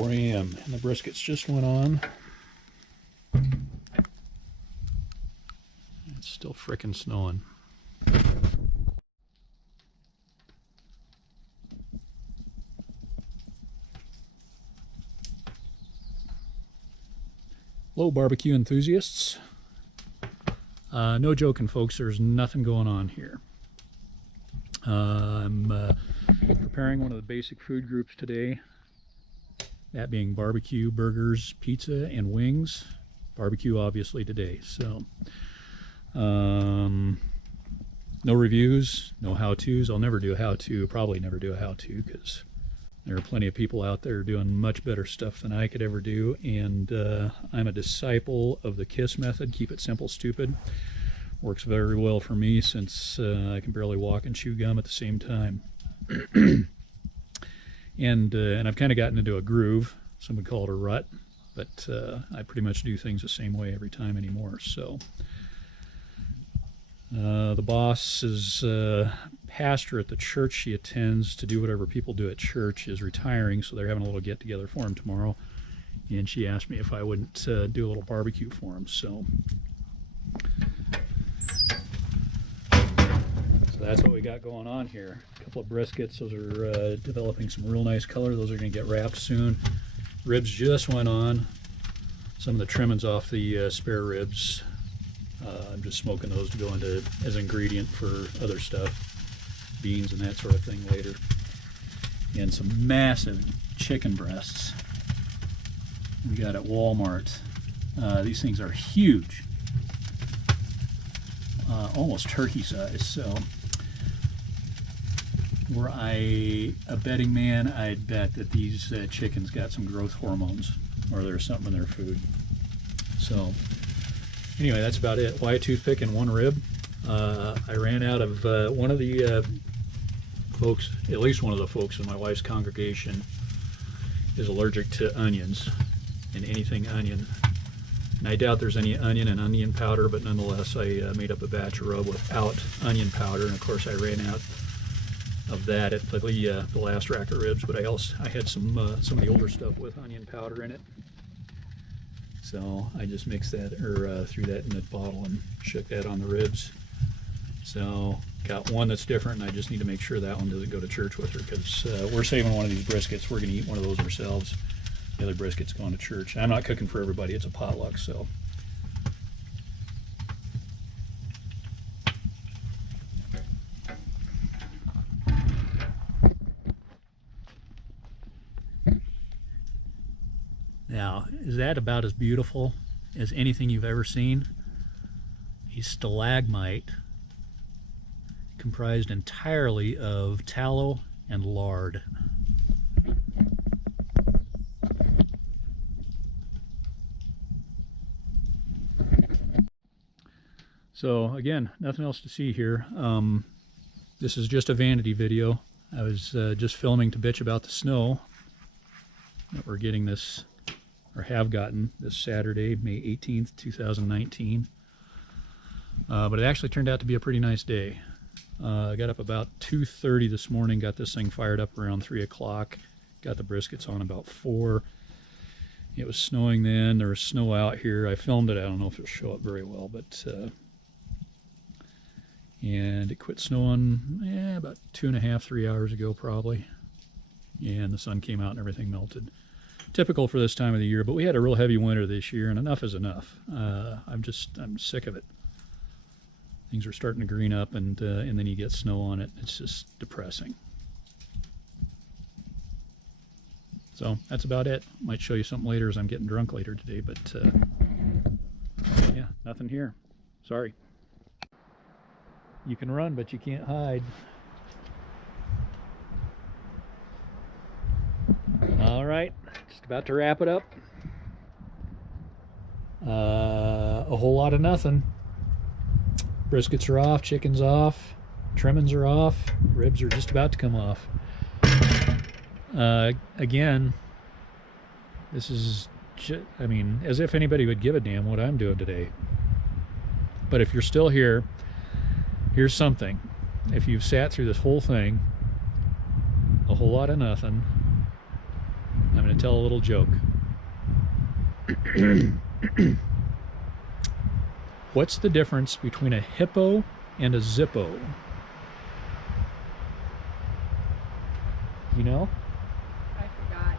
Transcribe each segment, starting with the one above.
4 a.m. and the briskets just went on. It's still frickin' snowing. Hello, barbecue enthusiasts. No joking, folks, there's nothing going on here. I'm preparing one of the basic food groups today, that being barbecue, burgers, pizza, and wings. Barbecue, obviously, today. So, no reviews, no how-tos. I'll never do a how-to, probably never do a how-to, because there are plenty of people out there doing much better stuff than I could ever do, and I'm a disciple of the KISS method, keep it simple, stupid. Works very well for me since I can barely walk and chew gum at the same time. and I've kind of gotten into a groove. Some would call it a rut, but I pretty much do things the same way every time anymore. So the boss is pastor at the church she attends to do whatever people do at church is retiring, so they're having a little get together for him tomorrow, and she asked me if I wouldn't do a little barbecue for him. So that's what we got going on here. A couple of briskets. Those are developing some real nice color. Those are going to get wrapped soon. Ribs just went on. Some of the trimmings off the spare ribs. I'm just smoking those to go into as an ingredient for other stuff, beans and that sort of thing later. And some massive chicken breasts we got at Walmart. These things are huge, almost turkey size. So were I a betting man, I'd bet that these chickens got some growth hormones, or there's something in their food. So anyway, that's about it. Why a toothpick and one rib? I ran out of one of the folks, at least one of the folks in my wife's congregation is allergic to onions and anything onion. And I doubt there's any onion and onion powder, but nonetheless I made up a batch of rub without onion powder, and of course I ran out of that at the last rack of ribs, but I had some of the older stuff with onion powder in it. So I just mixed that, or threw that in the bottle and shook that on the ribs. So got one that's different, and I just need to make sure that one doesn't go to church with her, because we're saving one of these briskets. We're going to eat one of those ourselves. The other brisket's going to church. I'm not cooking for everybody. It's a potluck, so. Now, is that about as beautiful as anything you've ever seen? A stalagmite comprised entirely of tallow and lard. So again, nothing else to see here. This is just a vanity video. I was just filming to bitch about the snow that we're getting this, or have gotten this Saturday, May 18th, 2019. But it actually turned out to be a pretty nice day. I got up about 2:30 this morning, got this thing fired up around 3 o'clock, got the briskets on about 4. It was snowing then, there was snow out here. I filmed it, I don't know if it'll show up very well, but and it quit snowing about 2.5, 3 hours ago probably. And the sun came out and everything melted. Typical for this time of the year, but we had a real heavy winter this year, and enough is enough. I'm sick of it. Things are starting to green up, and then you get snow on it. It's just depressing. So that's about it. Might show you something later as I'm getting drunk later today, but yeah, nothing here. Sorry. You can run, but you can't hide. All right, just about to wrap it up. A whole lot of nothing. Briskets are off, chicken's off, trimmings are off, ribs are just about to come off. Again, this is, I mean, as if anybody would give a damn what I'm doing today. But if you're still here, here's something. If you've sat through this whole thing, a whole lot of nothing, I'm going to tell a little joke. What's the difference between a hippo and a zippo? You know? I forgot.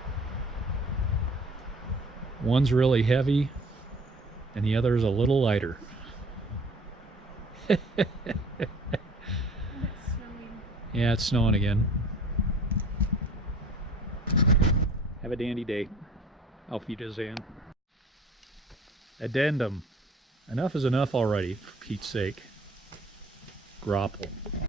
One's really heavy and the other's a little lighter. And it's snowing. Yeah, it's snowing again. Have a dandy day. Auf Wiedersehen. Addendum. Enough is enough already, for Pete's sake. Grapple.